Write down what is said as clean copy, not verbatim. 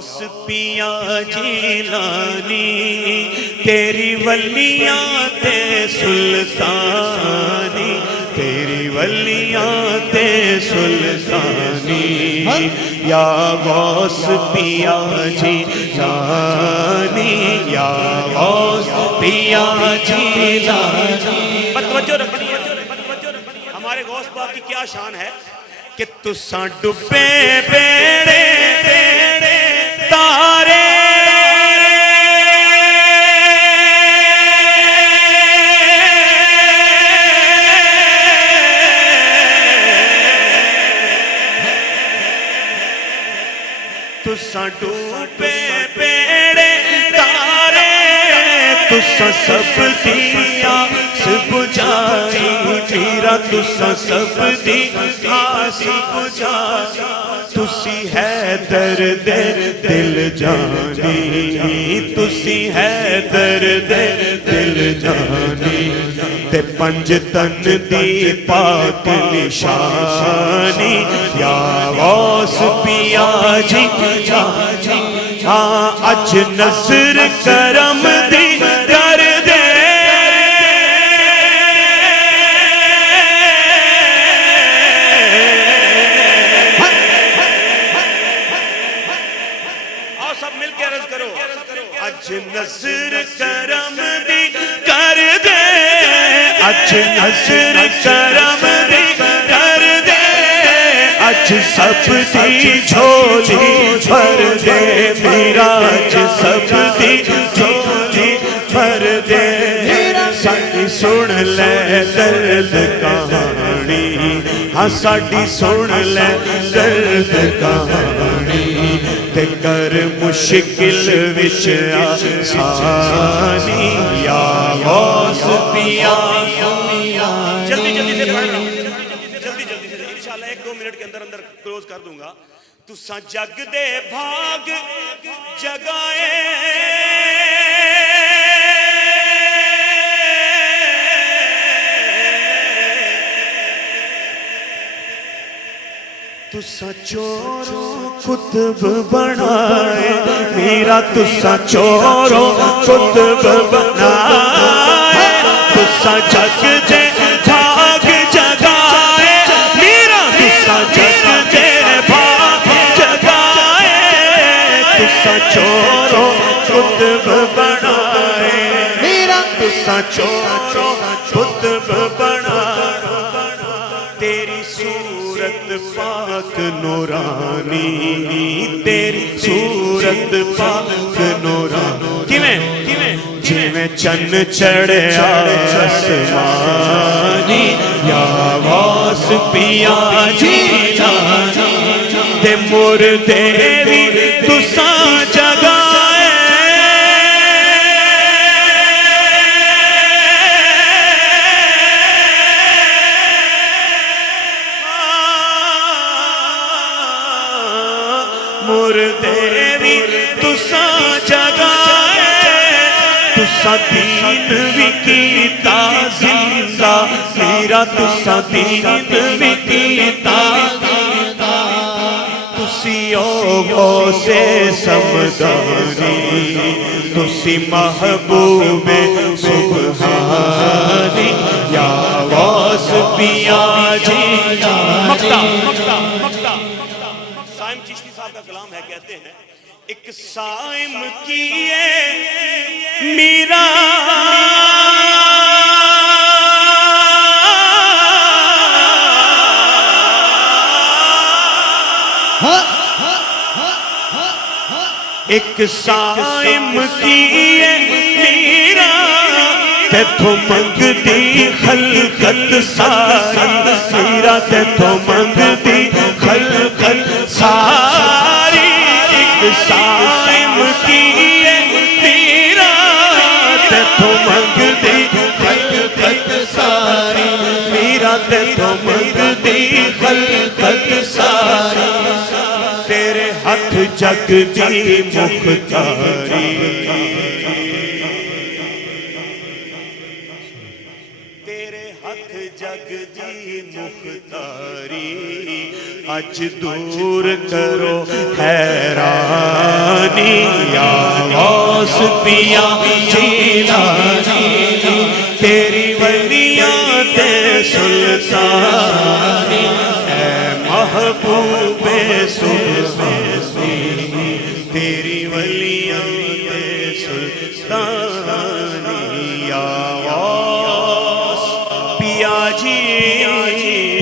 غوث پیا جیلانی تیری ولیاں تے سلطانی تیری ولیاں تے سلطانی یا غوث پیا جیلانی یا غوث پیا جیلانی۔ توجہ رکھنی ہے، ہمارے غوث پاک کی کیا شان ہے کہ تساں ڈبے بیڑے تارے تساں ڈبے بیڑے تارے تساں سب دیا سب جائی میرا تساں سب دی سب جائی تسی ہے درد دل جانی تسی ہے درد دل جانی تے پنج تن دی پاک نشانی یا غوث پیا جی ہاں اج نظر کرم دی کر دے آؤ سب مل کے عرض کرو اج نظر کرم دی کر دے اج نظر کرم دی کر دے اج سب دی جھولی بھر دے میرا اج سب دی جھولی بھر دے ساڈی سن لے درد کہانی ہاں ساڈی سن لے درد کہانی تے کر مشکل وچ آسانی یا غوث پیا جلدی جلدی سے پڑھ رہا ہوں جلدی جلدی سے انشاءاللہ 1-2 منٹ کے اندر اندر کلوز کر دوں گا تساں جگ دے بھاگ جگائے تساں چوروں قطب بنائے میرا تساں چوروں قطب بنائے تساں جگ دے بھاگ جگائے میرا تساں جگ دے بھاگ جگائے تساں چوروں قطب بنائے میرا تساں چوروں قطب بنائے تیری صورت پاک نورانی تیری صورت پاک نورانی جویں چن چڑھیا آسمانی یا غوث پیا جیلانی تے مردے وی تساں جگائے مردے وی تساں جگائے تساں دین وی کیتا زندہ میرا تساں دین وی کیتا تسی او غوث سمدانی تسی محبوب سبحانی یا غوث پیا جیلانی سائم چشتی صاحب کا کلام ہے کہتے ہیں ایک سائم کیے میرا ایک سائم کیے میرا تے تو منگ دی خلقت ساری میرا تے تو منگ دی خلقت ساری ایک سائم کیے میرا تے تو منگ دی خلقت ساری میرا تے تو منگ دی خلقت ساری تیرے ہاتھ جگ دی مختاری تیرے ہاتھ جگ دی مختاری اج دور کرو حیران یا غوث پیا جیلانی تیری ولیات سلطانی اے محبوب سلطانی تیری ولیات سلطانی یا غوث پیا جیلانی